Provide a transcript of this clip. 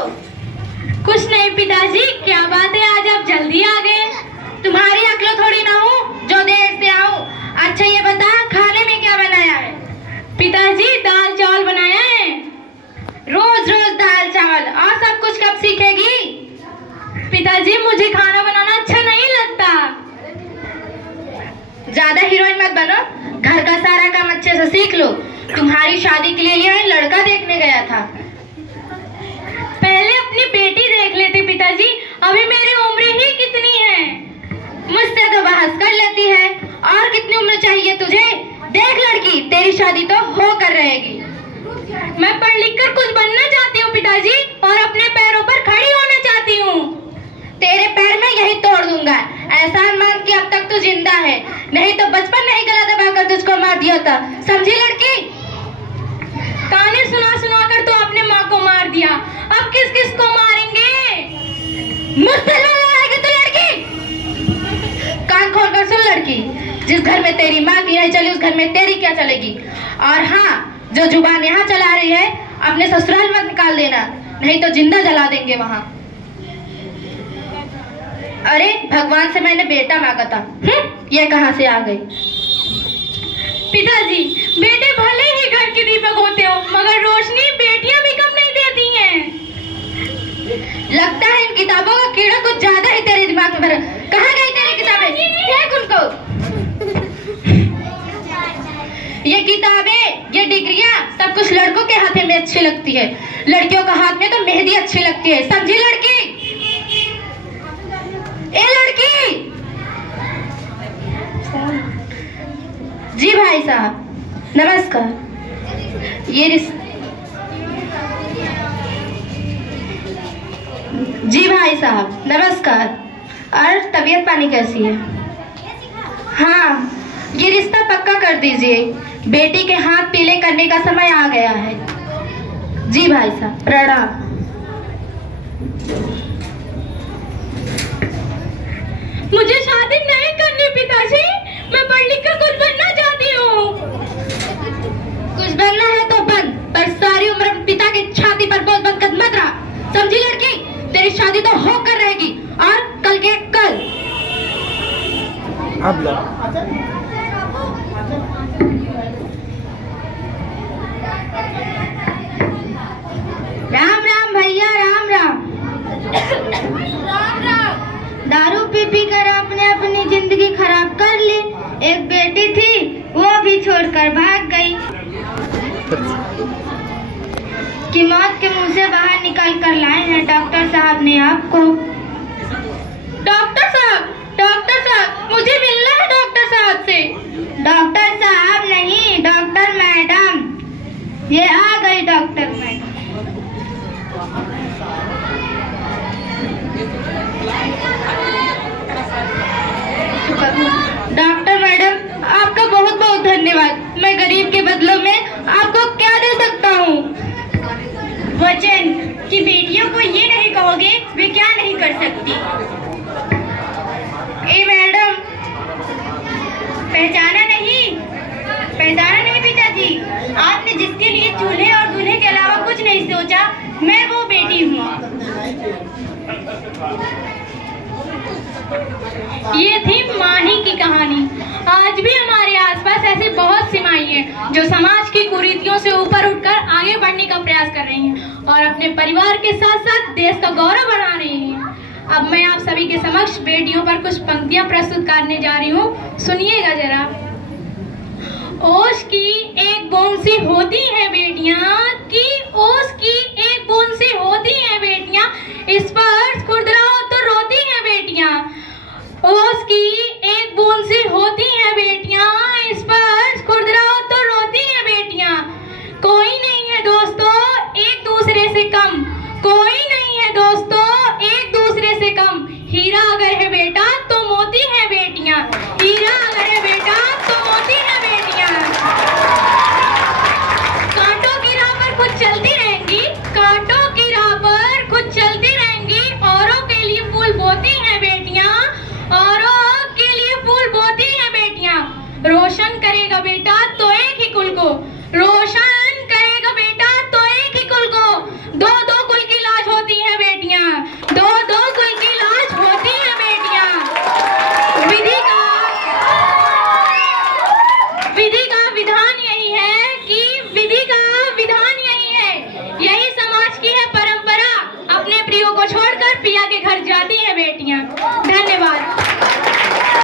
कुछ नहीं पिताजी, क्या बात है आज आप जल्दी आ गए? तुम्हारी अक्ल थोड़ी ना हूँ जो देर से आऊँ। अच्छा ये बता खाने में क्या बनाया है? पिताजी दाल चावल बनाया है। रोज रोज दाल चावल, और सब कुछ कब सीखेगी? पिताजी मुझे खाना बनाना अच्छा नहीं लगता। ज्यादा हीरोइन मत बनो, घर का सारा काम अच्छे से सीख लो। तुम्हारी शादी के लिए लड़का देखने गया था। पहले अपनी बेटी देख लेते पिताजी, अभी मेरी उम्र ही कितनी है। मुझसे तो बहस कर लेती है। और कितनी उम्र चाहिए तुझे? देख लड़की, तेरी शादी तो होकर रहेगी। मैं पढ़ लिख कर कुछ बनना चाहती हूँ पिताजी, और अपने पैरों पर खड़ी होना चाहती हूँ। तेरे पैर में यही तोड़ दूंगा। एहसान मान कि अब तक तू जिंदा है, नहीं तो बचपन में ही गला दबाकर तुझको मार दिया था। समझी लड़की? ताने सुना सुना कर तो अपने माँ को मार दिया, अब किस किस को मारेंगे? मुझसे लड़ाएगी तो लड़की? कान खोल कर सुन लड़की, जिस घर में तेरी माँ की नहीं चली उस घर में तेरी क्या चलेगी? और हाँ, जो जुबान यहाँ चला रही है अपने ससुराल मत निकाल देना, नहीं तो जिंदा जला देंगे वहाँ। अरे भगवान से मैंने बेटा मांगा था, ये कहाँ से आ गई? पिताजी बेटे भले ही घर के दीपक होते हो, मगर रोशनी बेटियां भी कम नहीं देती हैं। लगता है इन किताबों का कीड़ा कुछ ज्यादा ही तेरे दिमाग में भरा। कहाँ गई तेरी किताबें? फेंक उनको। ये किताबें, ये डिग्रियां सब कुछ लड़कों के हाथ में अच्छी लगती है, लड़कियों का हाथ में तो मेहंदी अच्छी लगती है। समझी लड़की? ए लड़की! जी भाई साहब नमस्कार। जी भाई साहब नमस्कार। और तबीयत पानी कैसी है? हाँ, ये रिश्ता पक्का कर दीजिए, बेटी के हाथ पीले करने का समय आ गया है। जी भाई साहब प्रणाम। मुझे शादी नहीं करनी पिताजी, मैं पढ़ लिख कर कुछ बनना चाहती हूँ। कुछ बनना है तो बन, पर सारी उम्र पिता की छाती पर बोझ बनकर मत रहा। समझी लड़की? तेरी शादी तो होकर रहेगी, और कल के कल। राम राम भैया, राम राम। दारू पी पी कर आपने अपनी जिंदगी खराब कर ली। एक बेटी थी, वो भी छोड़कर भाग गई। कि मौत के मुंह से बाहर निकाल कर लाए हैं डॉक्टर साहब ने आपको। डॉक्टर साहब मुझे मिलना है डॉक्टर साहब से। डॉक्टर साहब नहीं, डॉक्टर मैडम। ये आ गई डॉक्टर मैडम। डॉक्टर मैडम आपका बहुत बहुत धन्यवाद। मैं गरीब के बदलों में आपको क्या दे सकता हूँ? वचन कि बेटियों को ये नहीं कहोगे वे क्या नहीं कर सकती। ए मैडम, पहचाना नहीं पिताजी? आपने जिसके लिए चूल्हे और दूल्हे के अलावा कुछ नहीं सोचा, मैं वो बेटी हूँ। ये थी माही की कहानी। आज भी हमारे आसपास ऐसे बहुत सी माई हैं जो समाज की कुरीतियों से ऊपर उठकर आगे बढ़ने का प्रयास कर रही हैं और अपने परिवार के साथ साथ देश का गौरव बढ़ा रही हैं। अब मैं आप सभी के समक्ष बेटियों पर कुछ पंक्तियां प्रस्तुत करने जा रही हूँ, सुनिएगा जरा। ओश की एक बूंद सी होती है बेटियां, कि ओश की एक बूंद सी होती है बेटियां, इस पर खुरदराओ तो रोती हैं बेटियां। ओश की एक बूंद सी होती है बेटियां, इस पर खुरदराओ तो रोती हैं बेटियां। कोई नहीं है दोस्तों एक दूसरे से कम, कोई नहीं है दोस्तों एक दूसरे से कम। हीरा अगर है बेटा तो मोती है बेटियां, हीरा अगर है बेटा तो मोती है बेटियां। कांटों की राह पर खुद चलती रहेंगी, कांटों की राह पर खुद चलती रहेंगी, औरों के लिए फूल बोती हैं बेटियां, औरों के लिए फूल बोती हैं बेटियां। रोशन करेगा बेटा तो एक ही कुल को, रोशन करेगा बेटा तो एक ही कुल को। दो दो कुल की लाज होती पिया के घर जाती हैं बेटियां,